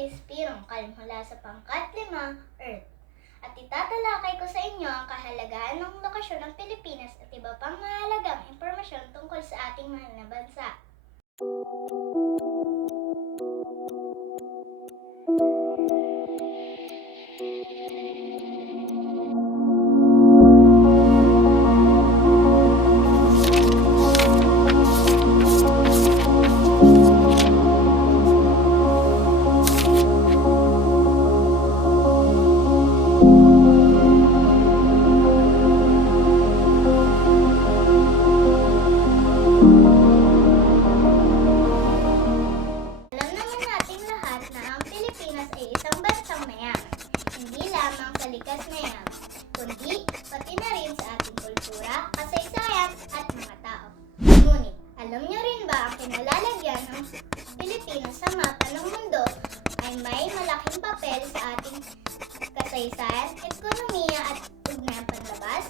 Maris Pirongkal mula sa pangkat 5, Earth. At itatalakay ko sa inyo ang kahalagahan ng lokasyon ng Pilipinas at iba pang mahalagang impormasyon tungkol sa ating mahal na bansa. Alam naman nating lahat na ang Pilipinas ay isang bansang mayaman, hindi lamang sa likas na yaman, kundi pati na rin sa ating kultura, kasaysayan at mga tao. Ngunit, alam niyo rin ba ang kinalalagyan ng Pilipinas sa mapa ng mundo ay may malaking papel sa ating kasaysayan, ekonomiya at ugnayang panlabas?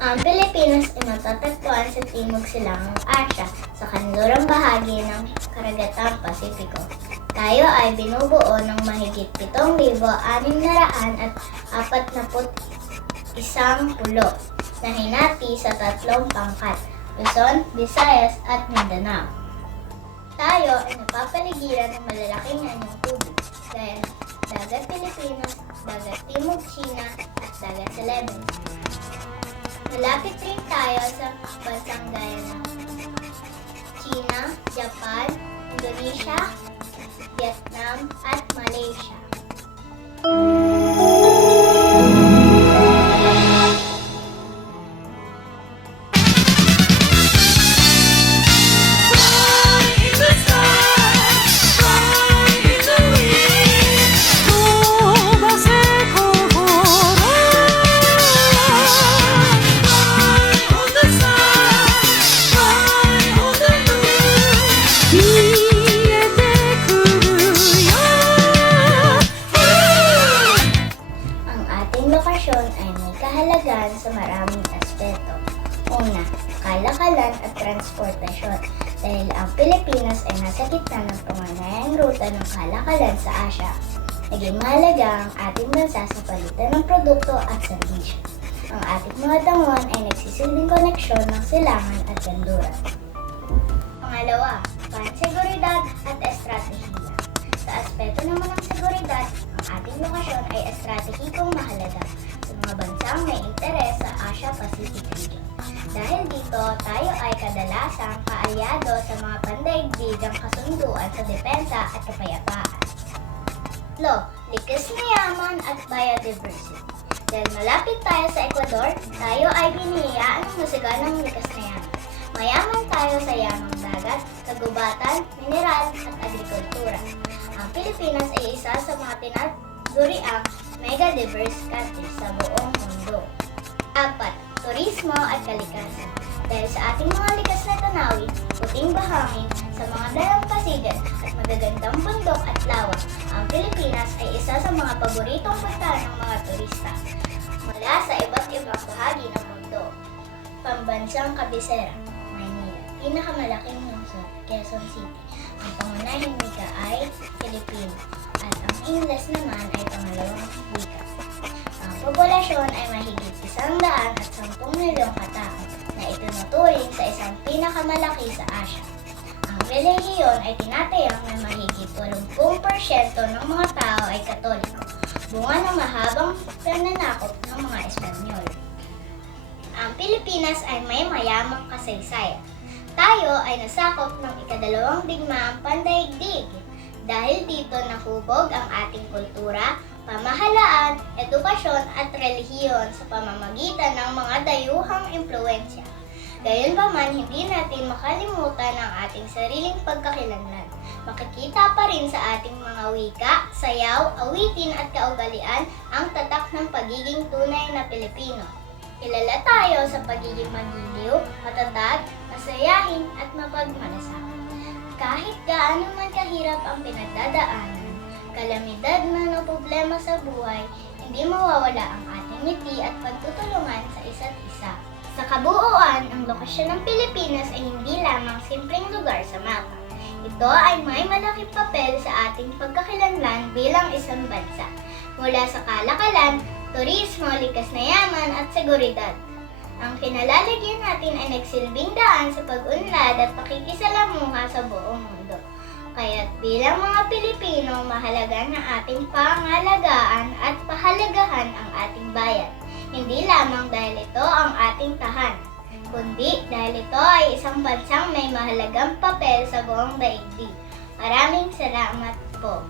Ang Pilipinas ay matatagpuan sa Timog Silangang Asya sa kanlurang bahagi ng Karagatang Pasipiko. Tayo ay binubuo ng mahigit 7,641 pulo na hinati sa 3 pangkat, Luzon, Visayas at Mindanao. Tayo ay napapaligiran ng malalaking anyong tubig gaya ng Dagat Pilipinas, Dagat Timog China at Dagat Celebes. Malapit rin tayo sa bansang gaya ng China, Japan, Indonesia, Vietnam at Malaysia. Lokasyon ay may kahalagaan sa maraming aspeto. Una, kalakalan at transportasyon dahil ang Pilipinas ay nasa gitna ng pangunahing ruta ng kalakalan sa Asya. Naging mahalaga ang ating bansa sa palitan ng produkto at serbisyo. Ang ating mga dangon ay nagsisilbing koneksyon ng silangan at kanluran. Pangalawa, panseguridad at estratehiya. Sa aspeto naman ng seguridad, ang ating lokasyon ay estratehikong mahalaga sa mga bansang may interes sa Asia-Pacific region. Dahil dito, tayo ay kadalasang kaalyado sa mga pandaigdigang kasunduan sa depensa at kapayapaan. Likas na yaman at biodiversity. Dahil malapit tayo sa Ecuador, tayo ay binihiyaan ng musiga ng likas na yaman. Mayaman tayo sa yamang dagat, kagubatan, mineral at agrikultura. Ang Pilipinas ay isa sa mga tinaguriang mega-diverse country sa buong mundo. 4. Turismo at kalikasan. Dahil sa ating mga likas na tanawin, puting bahangin, sa mga dalampasigan at magagandang bundok at lawa, ang Pilipinas ay isa sa mga paboritong puntahan ng mga turista mula sa iba't ibang bahagi ng mundo. Pambansang kabisera, Maynila. Pinakamalaking lungsod, Quezon City. Ang pangunahing wika ay Filipino at ang Ingles naman ay pangalawang wika. Ang populasyon ay mahigit 110 milyong katao na itinuturing sa isang pinakamalaki sa Asya. Ang relihiyon ay tinatayang na mahigit 80% ng mga tao ay Katoliko, bunga ng mahabang pananakop ng mga Espanyol. Ang Pilipinas ay may mayamang kasaysayan. Tayo ay nasakop ng ika-2 digmaang pandaigdig. Dahil dito nahubog ang ating kultura, pamahalaan, edukasyon at relihiyon sa pamamagitan ng mga dayuhang impluwensya. Gayunpaman, hindi natin makalimutan ang ating sariling pagkakilanlan. Makikita pa rin sa ating mga wika, sayaw, awitin at kaugalian ang tatak ng pagiging tunay na Pilipino. Kilala tayo sa pagiging magiliw, matatag, masayahin at mapagmalasakit. Kahit gaano man kahirap ang pinagdadaanan, kalamidad man o problema sa buhay, hindi mawawala ang ating ngiti at pagtutulungan sa isa't isa. Sa kabuuan, ang lokasyon ng Pilipinas ay hindi lamang simpleng lugar sa mapa. Ito ay may malaking papel sa ating pagkakilanlan bilang isang bansa. Mula sa kalakalan, turismo, likas na yaman at seguridad. Ang kinalalagyan natin ay nagsilbing daan sa pag-unlad at pakikisalamuha sa buong mundo. Kaya't bilang mga Pilipino, mahalaga na ating pangalagaan at pahalagahan ang ating bayan. Hindi lamang dahil ito ang ating tahanan, kundi dahil ito ay isang bansang may mahalagang papel sa buong daigdig. Maraming salamat po.